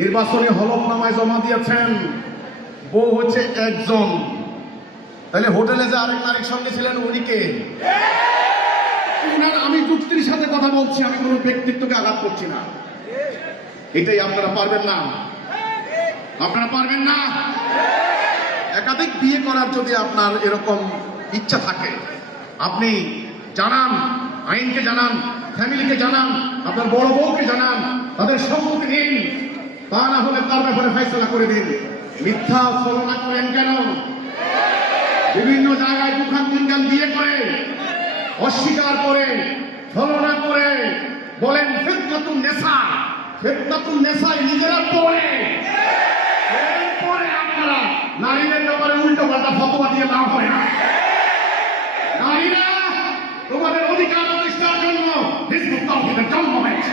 নির্বাচনী হলফনামায় জমা দিয়েছেন। বউ হচ্ছে একজন। তাহলে হোটেলে যে আরেক নারীর সঙ্গে ছিলেন উনি কে? আমি যুক্তির সাথে কথা বলছি আমি কোনো ব্যক্তিত্বকে আঘাত করছি না। এটাই আপনারা পারবেন না। আপনারা পারবেন না? একাধিক বিয়ে করার যদি আপনার এরকম ইচ্ছা থাকে আপনি জানান আইনকে জানান ফ্যামিলিকে জানান আপনার বড় বউকে জানান তাদের সম্মতি নিন। তা না হলে তার ব্যাপারে ফেসলা করে দিন। মিথ্যা ছলনা করেন কেন? বিভিন্ন জায়গায় দুখান তিনখান দিয়ে করে, অস্বীকার করে, ছলনা করে, বলেন, ফেতনাতুন নেশা, ফেতনাতুন নেশায় নিজেরা পড়ে। এরপরে আপনারা নারীদের ব্যাপারে উল্টো পাল্টা ফতোয়া দিয়ে লাভ হয় না। নারীরা তোমাদের অধিকার প্রতিষ্ঠার জন্য হিজবুত তাওহীদের জন্ম হয়েছে।